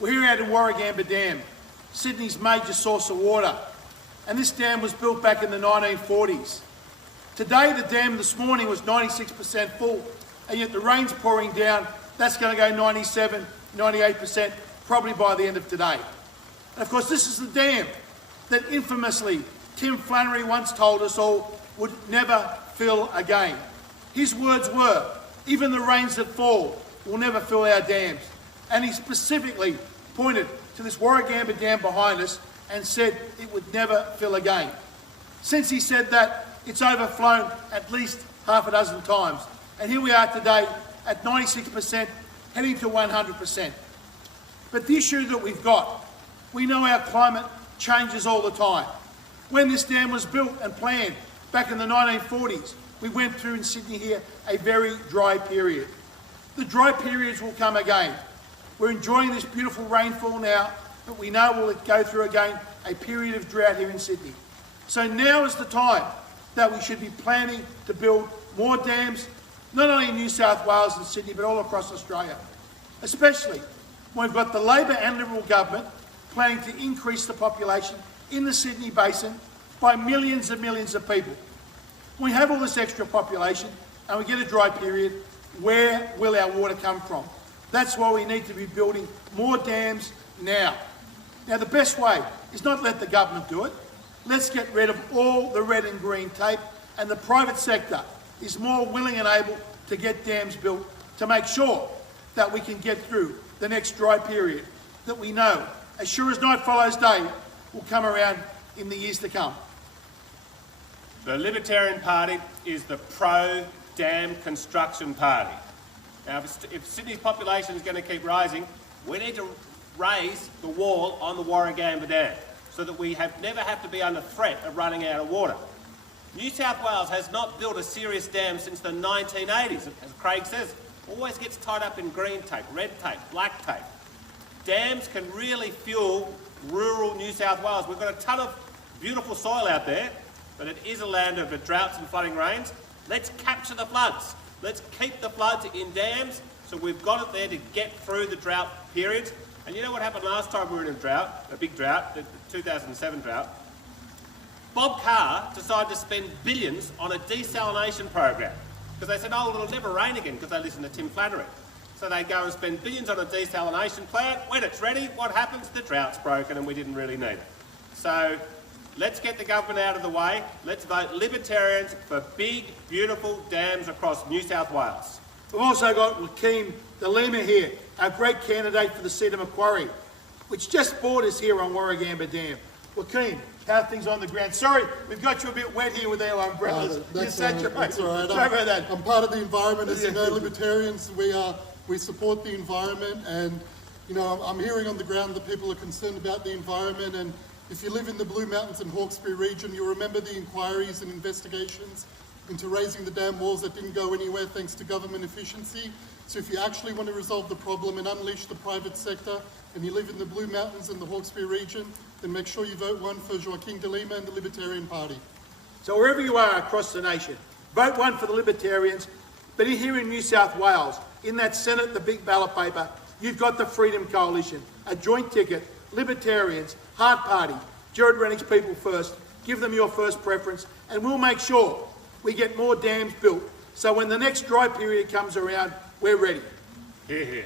We're here at Warragamba Dam, Sydney's major source of water, and this dam was built back in the 1940s. Today the dam this morning was 96% full, and yet the rain's pouring down. That's going to go 97, 98% probably by the end of today. And of course this is the dam that infamously Tim Flannery once told us all would never fill again. His words were, even the rains that fall will never fill our dams. And he specifically pointed to this Warragamba Dam behind us and said it would never fill again. Since he said that, it's overflown at least half a dozen times. And here we are today at 96%, heading to 100%. But the issue that we've got, we know our climate changes all the time. When this dam was built and planned back in the 1940s, we went through in Sydney here a very dry period. The dry periods will come again. We're enjoying this beautiful rainfall now, but we know we'll go through again a period of drought here in Sydney. So now is the time that we should be planning to build more dams, not only in New South Wales and Sydney, but all across Australia. Especially when we've got the Labor and Liberal government planning to increase the population in the Sydney Basin by millions and millions of people. When we have all this extra population and we get a dry period, where will our water come from? That's why we need to be building more dams now. Now the best way is not let the government do it. Let's get rid of all the red and green tape, and the private sector is more willing and able to get dams built to make sure that we can get through the next dry period that we know, as sure as night follows day, will come around in the years to come. The Libertarian Party is the pro-dam construction party. Now, if Sydney's population is going to keep rising, we need to raise the wall on the Warragamba Dam so that we never have to be under threat of running out of water. New South Wales has not built a serious dam since the 1980s. As Craig says, always gets tied up in green tape, red tape, black tape. Dams can really fuel rural New South Wales. We've got a ton of beautiful soil out there, but it is a land of droughts and flooding rains. Let's capture the floods. Let's keep the floods in dams, so we've got it there to get through the drought periods. And you know what happened last time we were in a drought, a big drought, the 2007 drought? Bob Carr decided to spend billions on a desalination program because they said, oh, it'll never rain again, because they listened to Tim Flannery. So they go and spend billions on a desalination plant. When it's ready, what happens? The drought's broken and we didn't really need it. So let's get the government out of the way. Let's vote Libertarians for big, beautiful dams across New South Wales. We've also got Joaquin de Lima here, our great candidate for the seat of Macquarie, which just borders here on Warragamba Dam. Joaquin, how are things on the ground? Sorry, we've got you a bit wet here with our umbrellas. That's all right. Sorry about that. I'm part of the environment, as you know. Libertarians, we support the environment, and you know, I'm hearing on the ground that people are concerned about the environment. And if you live in the Blue Mountains and Hawkesbury region, you'll remember the inquiries and investigations into raising the dam walls that didn't go anywhere thanks to government efficiency. So if you actually want to resolve the problem and unleash the private sector, and you live in the Blue Mountains and the Hawkesbury region, then make sure you vote one for Joaquin de Lima and the Libertarian Party. So wherever you are across the nation, vote one for the Libertarians. But here in New South Wales, in that Senate, the big ballot paper, you've got the Freedom Coalition, a joint ticket, Libertarians, Hard Party, Jared Rennick's People First. Give them your first preference, and we'll make sure we get more dams built, so when the next dry period comes around, we're ready. Hear, hear.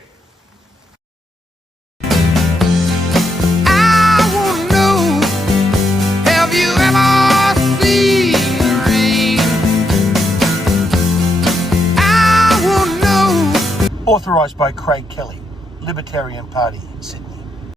I wanna know, have you ever seen the rain? I wanna know. Authorised by Craig Kelly, Libertarian Party, Sydney.